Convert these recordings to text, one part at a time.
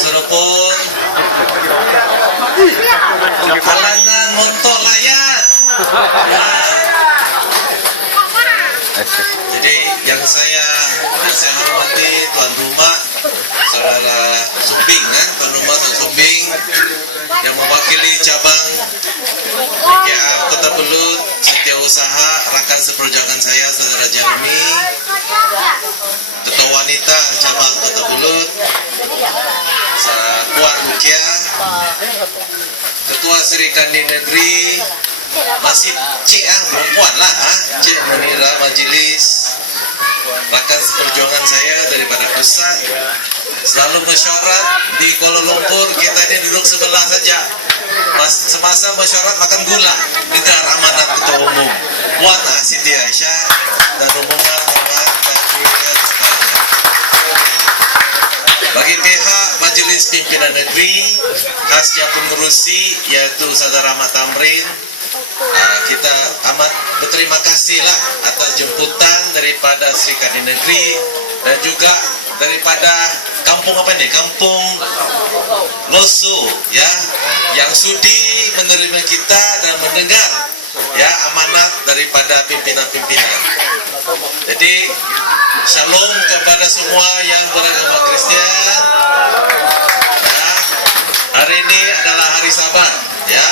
Suropun, kalangan montok layak. Jadi yang saya hormati tuan rumah, saudara Sumbing kan, tuan rumah Sumbing yang mewakili cabang PKA Kota Belut, Setiausaha rakan seperjuangan saya saudara Jeremy, ketua wanita cabang Kota Belut, Puan Rukia, ketua Serikandi Negeri, masih perempuan lah, Cik Munira Majelis, rakan seperjuangan saya daripada pusat, selalu mesyuarat di Kuala Lumpur. Kita ini duduk sebelah saja. Semasa mesyuarat makan gula, dengar amanat ketua umum Puan Siti Aisyah dan rombongan hormat bagi pihak Majelis Pimpinan Negeri, khasnya pengurusi yaitu Saudara Ahmad Tamrin. Kita amat berterima kasihlah atas jemputan daripada Serikandi Negeri dan juga daripada kampung Kampung Loso ya, yang sudi menerima kita dan mendengar ya amanat daripada pimpinan-pimpinan. Jadi shalom kepada semua yang beragama Kristian. Ya, hari ini adalah hari Sabat ya.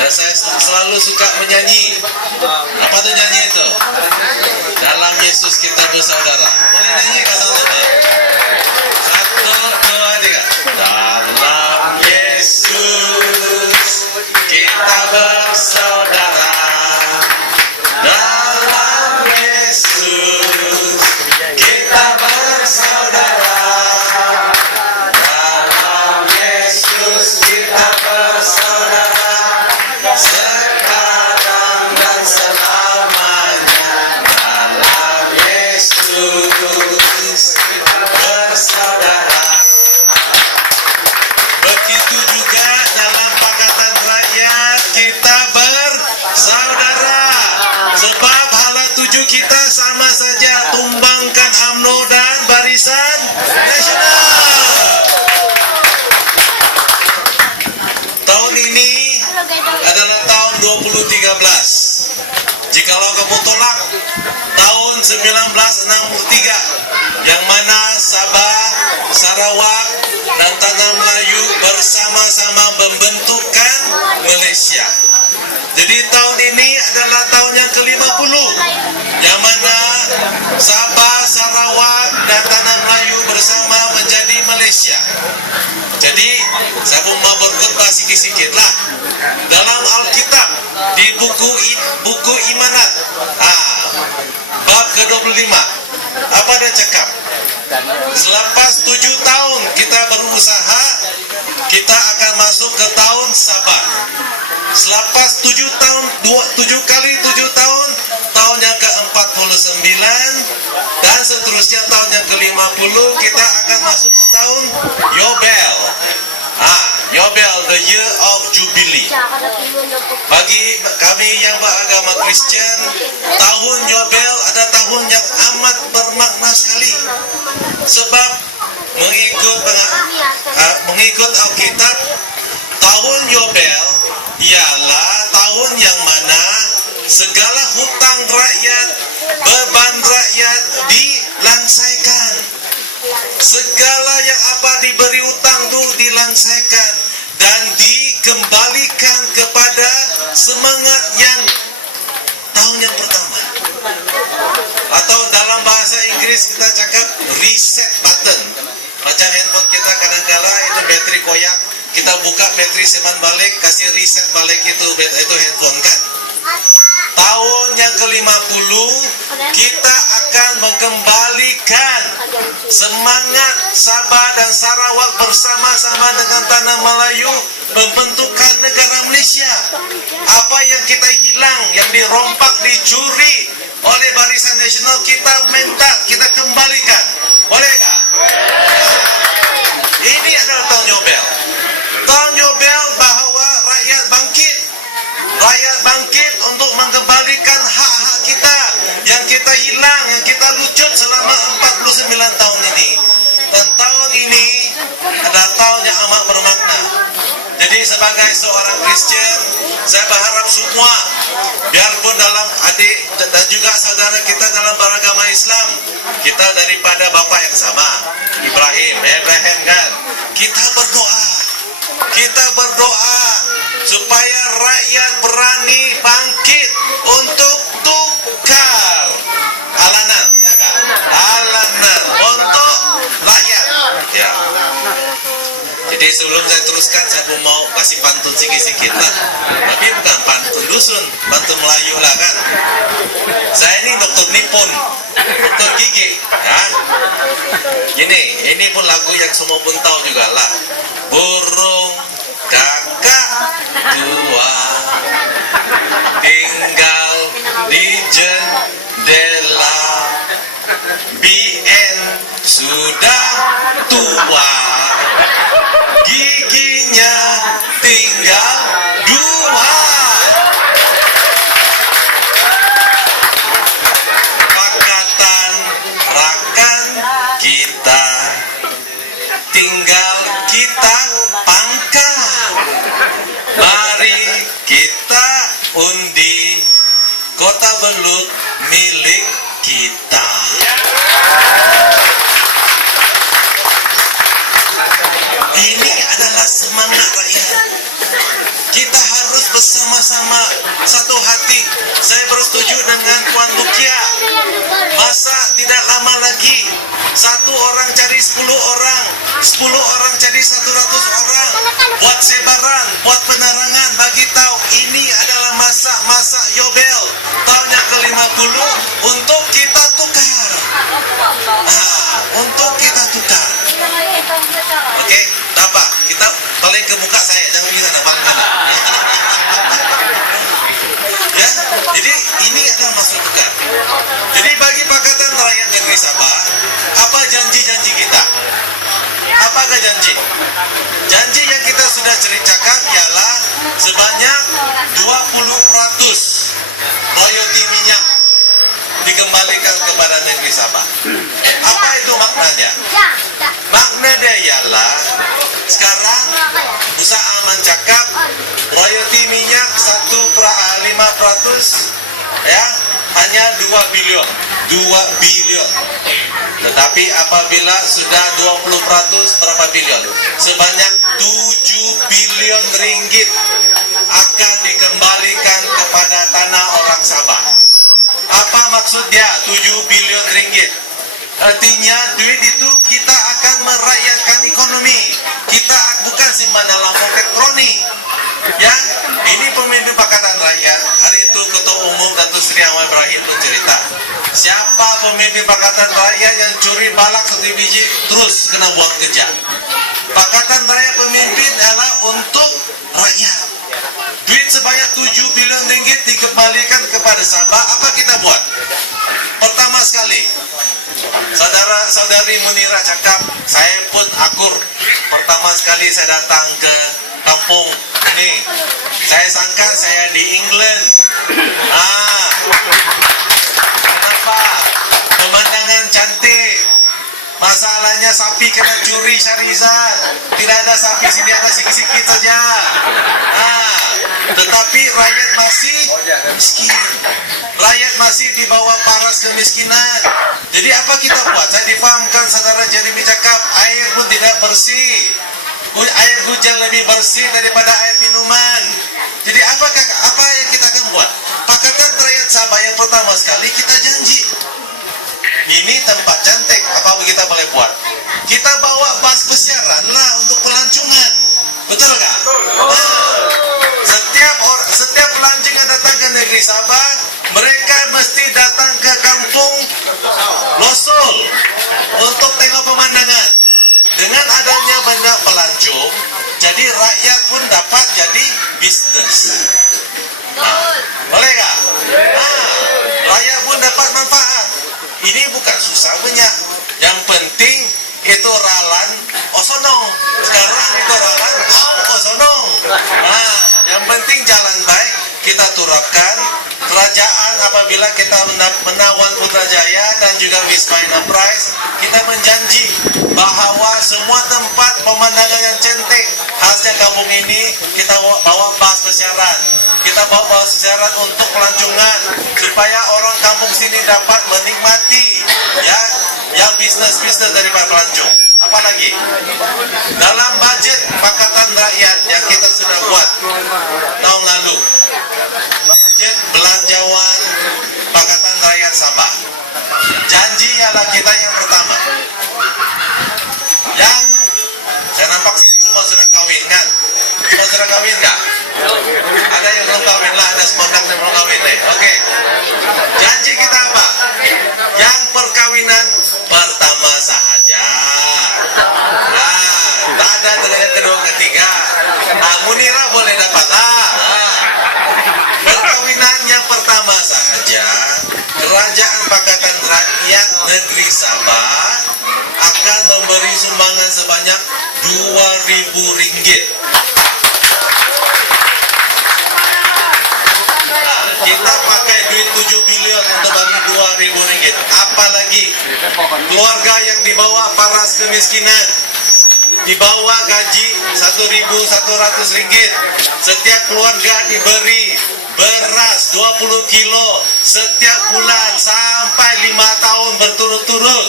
Dan saya selalu suka menyanyi. Apa tuh nyanyi itu? Dalam Yesus kita bersaudara. Boleh nyanyi Kak Salman? 1, 2, 3. Dalam Yesus kita bersaudara. Dalam Yesus kita bersaudara. Dalam Yesus kita bersaudara. Sekarang dan selamanya dalam Yesus bersaudara. Begitu juga dalam Pakatan Rakyat kita bersaudara. Sebab hala tuju kita sama saja, tumbangkan UMNO dan Barisan Nasional. Tahun ini adalah tahun 2013. Jikalau kamu tolak tahun 1963 yang mana Sabah, Sarawak dan Tanah Melayu bersama-sama membentukkan Malaysia. Jadi tahun ini adalah tahun yang ke-50 yang mana Sabah, Sarawak dan Tanah Melayu bersama menjadi Malaysia. Jadi saya pun mau berkhutbah sikit-sikit lah. Dalam Alkitab di buku Imanat bab ke-25 apa dia cakap? Selepas 7 tahun kita berusaha, kita akan masuk ke tahun Sabah. Selepas 7 tahun, 7 kali 7 tahun, tahun yang ke-49 dan seterusnya tahun yang ke-50 kita akan masuk ke tahun Yobel. Yobel, the year of Jubilee. Bagi kami yang beragama Kristian, tahun Yobel adalah tahun yang amat bermakna sekali. Sebab mengikut Alkitab, tahun Yobel ialah tahun yang mana segala hutang rakyat, beban rakyat dilansaikan. Segala yang apa diberi hutang itu dilansaikan dan dikembalikan kepada semangat yang tahun yang pertama. Atau dalam bahasa Inggris kita cakap reset button. Macam handphone kita kadang-kala itu bateri koyak, kita buka bateri seman balik, kasih reset balik itu handphone kan. Tahun yang ke-50 kita akan mengembalikan semangat Sabah dan Sarawak bersama-sama dengan Tanah Melayu membentukkan negara Malaysia. Apa yang kita hilang, yang dirompak, dicuri oleh Barisan Nasional, kita minta, kita kembalikan. Boleh tak? Ini adalah tahun Yobel. Tahun Yobel bahawa rakyat bangkit. Rakyat bangkit untuk mengembalikan hak-hak kita yang kita hilang, yang kita lucut selama 49 tahun ini. Dan tahun ini adalah tahun yang amat bermakna. Jadi sebagai seorang Kristen, saya berharap semua, biarpun dalam adik dan juga saudara kita dalam beragama Islam, kita daripada bapa yang sama, Ibrahim kan, kita berdoa supaya rakyat berani bangkit untuk tukar alanan, ya kan? Alanan untuk rakyat, ya. Jadi sebelum saya teruskan, saya pun mau kasih pantun sikit-sikit lah. Tapi bukan pantun dusun, pantun Melayu lah kan. Saya ini dokter nipun, dokter gigi, ya. Ini pun lagu yang semua pun tahu juga lah. Burung kakak tua tinggal di jendela, BN sudah tua, giginya tinggal 2. Pakatan rakan kita, tinggal kita pangkal. Mari kita undi Kota Belut milik kita. Ini adalah semangat rakyat. Kita harus bersama-sama satu hati. Saya bersetuju dengan Puan Lukia. Masa tidak lama lagi, 1 orang cari 10 orang, 10 orang cari 100 orang. Buat sebaran, buat penerangan, bagi tahu ini adalah masa-masa Yobel tahun yang ke-50 untuk kita tukar. Untuk kita tukar. Oke, apa? Kita paling ke muka saya, jangan di sana, paling kanan. Ya, jadi ini adalah masa tukar. Jadi bagi Pakatan Rakyat Negeri Sabah, apa janji-janji kita? Apakah janji? Janji yang kita sudah ceritakan ialah sebanyak 20% royalti minyak dikembalikan kepada negeri Sabah. Apa itu maknanya? Makna dia ialah sekarang Musa Aman cakap royalti minyak 5%, ya, hanya 2 bilion. Tetapi apabila sudah 20% berapa bilion? Sebanyak 7 bilion ringgit akan dikembalikan kepada tanah orang Sabah. Apa maksud dia 7 bilion ringgit? Artinya duit itu kita akan merakyatkan ekonomi. Kita bukan simpan dalam poket kroni. Ya, ini pemimpin Pakatan Rakyat. Hari itu Ketua Umum Datuk Seri Ahmad Ibrahim pun cerita. Siapa pemimpin Pakatan Rakyat yang curi balak 1 biji terus kena buang kerja. Pakatan Rakyat pemimpin adalah untuk rakyat. Duit sebanyak 7 bilion ringgit dikembalikan kepada Sabah. Apa kita buat? Pertama sekali, saudara-saudari Munira cakap, saya pun akur. Pertama sekali saya datang ke kampung ini, saya sangka saya di England. Kenapa? Pemandangan cantik. Masalahnya sapi kena curi Syarizat. Tidak ada sapi sini, ada sikit-sikit saja. Tetapi rakyat masih miskin. Rakyat masih di bawah paras kemiskinan. Jadi apa kita buat? Saya difahamkan saudara Jeremy cakap, air pun tidak bersih. Air hujan lebih bersih daripada air minuman. Jadi apa yang kita akan buat? Pakatan Rakyat Sabah yang pertama sekali kita janji. Ini tempat cantik, apa kita boleh buat? Kita bawa bas pesiaran lah untuk pelancongan. Betul nggak? Setiap pelancong yang datang ke negeri Sabah, mereka mesti datang ke kampung Losul untuk tengok pemandangan. Dengan adanya banyak pelancong, jadi rakyat pun dapat jadi bisnis. Boleh nggak? Rakyat pun dapat manfaat. Ini bukan susah banyak. Yang penting itu ralan osonong. Sekarang itu ralan osonong. Yang penting jalan baik kita turapkan kerajaan apabila kita menawan Putrajaya dan juga Wisma Enterprise, kita menjanji bahwa semua tempat pemandangan yang cantik khasnya kampung ini kita bawa bas pesiaran, kita bawa bas pesiaran untuk pelancongan supaya orang kampung sini dapat menikmati ya yang bisnis-bisnis daripada pelancong. Apalagi dalam budget Pakatan Rakyat yang kita sudah buat tahun lalu, budget belanjawan Pakatan Rakyat Sabah, janji ialah kita yang pertama. Yang saya nampak semua sudah kawin kan? Semua sudah kawin nggak? Ada yang belum kawin lah, ada sepondak yang belum kawin nih. Oke. Janji kita apa? Yang perkawinan pertama sahaja. Nah, tak ada yang kedua ketiga. Nah, Munira boleh dapat lah. Perkawinan yang pertama sahaja, Kerajaan Pakatan Rakyat Negeri Sabah akan memberi sumbangan sebanyak RM2.000. Nah, kita pakai duit 7 bilion untuk bagi RM2.000. Apalagi keluarga yang di bawah paras kemiskinan, di bawah gaji RM1.100. Setiap keluarga diberi beras 20 kilo setiap bulan sampai 5 tahun berturut-turut.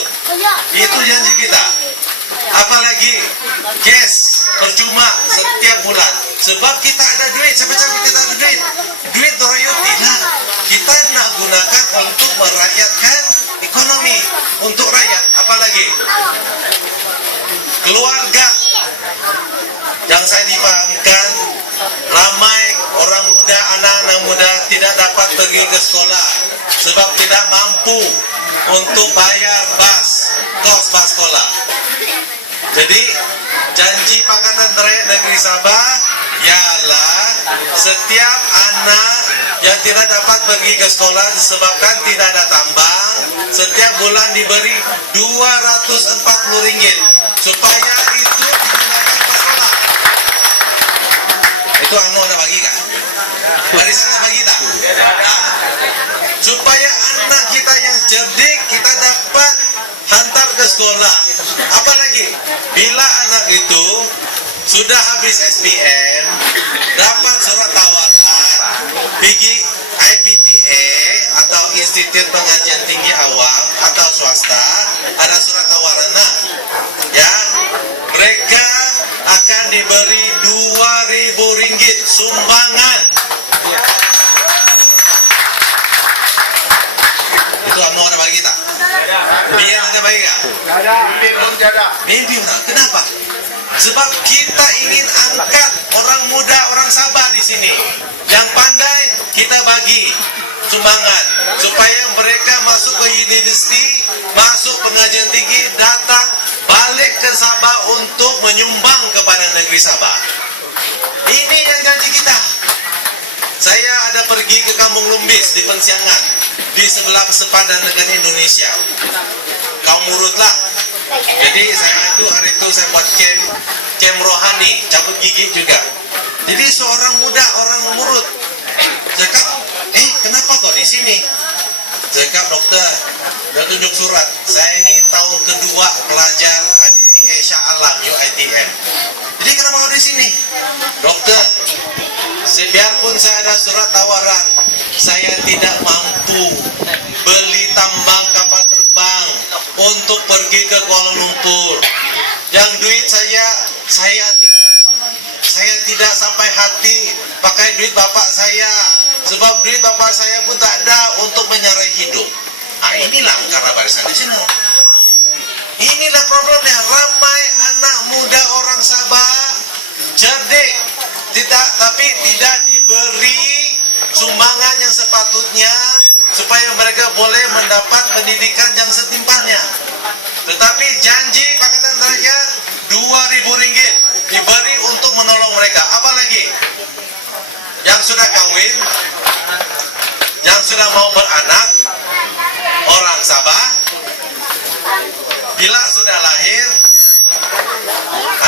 Itu janji kita. Apalagi gas percuma setiap bulan. Sebab kita ada duit. Siapa cakap kita ada duit? Duit royalti lah. Kita nak gunakan untuk merakyatkan ekonomi, untuk rakyat. Apalagi keluarga yang saya difahamkan, ramai orang muda, anak-anak muda tidak dapat pergi ke sekolah sebab tidak mampu untuk bayar kos bas sekolah. Jadi janji Pakatan Rakyat Negeri Sabah ialah setiap anak yang tidak dapat pergi ke sekolah disebabkan tidak ada tambang, setiap bulan diberi RM240 supaya itu digunakan ke sekolah. Itu anu ada bagi kan? Barisan bagi tak? Nah, supaya anak kita yang cerdik kita dapat hantar ke sekolah. Apalagi bila anak itu sudah habis SPM, dapat surat tawaran pergi IPTA atau Institut Pengajian Tinggi Awam atau swasta, ada surat tawaran ya, mereka akan diberi RM2.000 sumbangan. Itu anu ada bagi tak? Biar ada bagi tak? Mimpi orang. Kenapa? Sebab kita ingin angkat orang muda, orang Sabah di sini. Yang pandai kita bagi sumbangan supaya mereka masuk ke universiti, masuk pengajian tinggi, datang balik ke Sabah untuk menyumbang kepada negeri Sabah. Ini yang janji kita. Saya ada pergi ke Kampung Lumbis di Pensiangan, di sebelah sepadan negara Indonesia. Kaum urutlah. Jadi hari itu saya buat camp rohani, cabut gigi juga. Jadi seorang muda, orang murut, cakap, kenapa kok di sini? Cakap, dokter, dia tunjuk surat. Saya ini tahun kedua pelajar IPTA Shah Alam UITM. Jadi kenapa kau di sini? Dokter, biarpun saya ada surat tawaran, saya tidak mampu beli tambang kapal terbang untuk pergi ke Kuala Lumpur. Yang duit saya tidak sampai hati pakai duit bapak saya, sebab duit bapak saya pun tak ada untuk menyarai hidup. Nah, inilah karena Barisan Nasional. Inilah problemnya, ramai anak muda orang Sabah cerdik, tapi tidak diberi sumbangan yang sepatutnya supaya mereka boleh mendapat pendidikan yang setimpalnya. Tetapi janji Pakatan Rakyat RM2.000 diberi untuk menolong mereka. Apalagi yang sudah kawin, yang sudah mau beranak, orang Sabah, bila sudah lahir,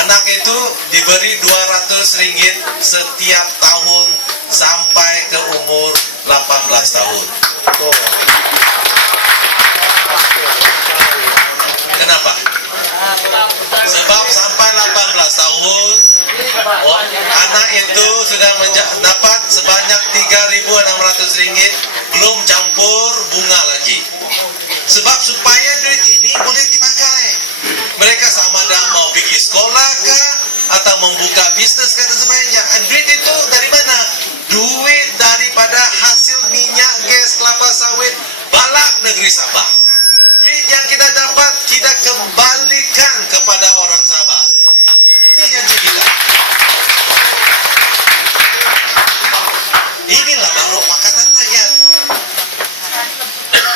anak itu diberi RM200 setiap tahun sampai ke umur 18 tahun. Kenapa? Sebab sampai 18 tahun anak itu sudah dapat sebanyak Rp3.600, belum campur bunga lagi. Sebab supaya duit ini boleh dipakai, mereka sama ada mau pergi sekolah kah, atau membuka bisnis kah dan sebagainya. Dan duit itu dari mana? Duit daripada hasil minyak, gas, kelapa sawit balak negeri Sabah. Duit yang kita dapat kita kembalikan kepada orang Sabah. Ini janji kita. Inilah baru Pakatan Rakyat.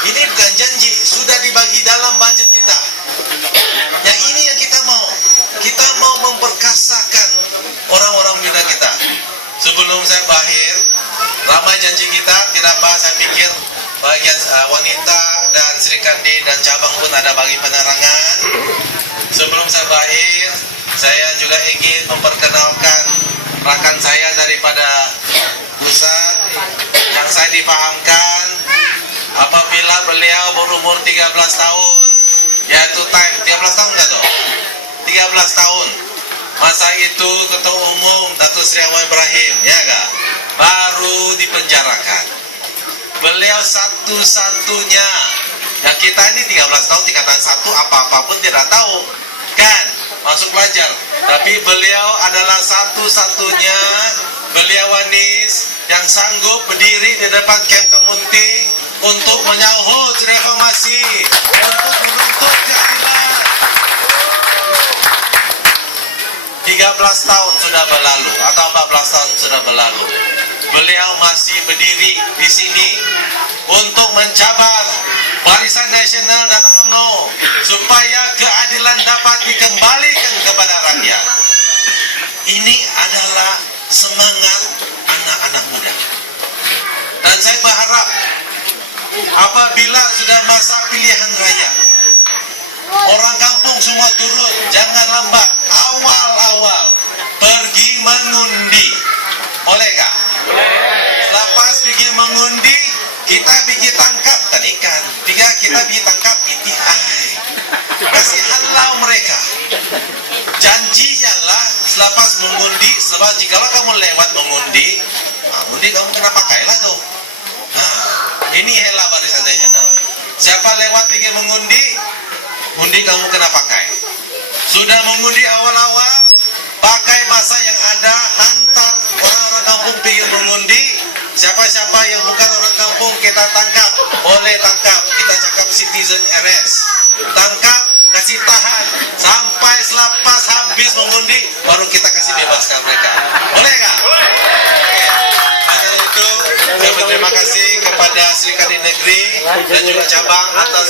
Ini bukan janji, sudah dibagi dalam budget kita. Yang ini yang kita mau. Kita mau memperkasakan orang-orang muda kita. Sebelum saya berakhir, ramai janji kita, tidak apa, saya pikir bagian wanita dan Sri Kandi dan cabang pun ada bagi penerangan. Sebelum saya berakhir, saya juga ingin memperkenalkan rakan saya daripada pusat yang saya dipahamkan apabila beliau berumur 13 tahun, yaitu 13 tahun kan tuh? 13 tahun. Masa itu Ketua Umum Datuk Seri Anwar Ibrahim, ya kak, baru dipenjarakan. Beliau satu-satunya, yang kita ini 13 tahun tingkatan 1, apa-apa pun tidak tahu, kan? Masuk pelajar. Tapi beliau adalah satu-satunya beliawanis yang sanggup berdiri di depan Kem Kemunting untuk menyahut reformasi, untuk menuntut keadilan. 13 tahun sudah berlalu atau 14 tahun sudah berlalu. Beliau masih berdiri di sini untuk mencabar Barisan Nasional dan UMNO supaya keadilan dapat dikembalikan kepada rakyat. Ini adalah semangat anak-anak muda. Dan saya berharap apabila sudah masa pilihan raya, orang kampung semua turun, jangan lambat. Awal-awal pergi mengundi, bolehkah? Lepas pergi mengundi, kita pergi tangkap ikan, kita pergi tangkap PTI. Kasih halau mereka. Janjinya lah selepas mengundi, sebab jikalau kamu lewat mengundi, undi kamu kena pakailah tuh. Ini hela Barisan Nasional. Siapa lewat pergi mengundi, undi kamu kena pakai. Sudah mengundi awal-awal, pakai masa yang ada, hantar orang-orang kampung pergi mengundi. Siapa-siapa yang bukan orang kampung kita tangkap, boleh tangkap. Kita cakap citizen arrest. Tangkap, kasih tahan sampai selepas habis mengundi, baru kita kasih bebaskan mereka. Boleh nggak? Karena itu, saya berterima kasih kepada Sri Kandi Negeri dan juga cabang atas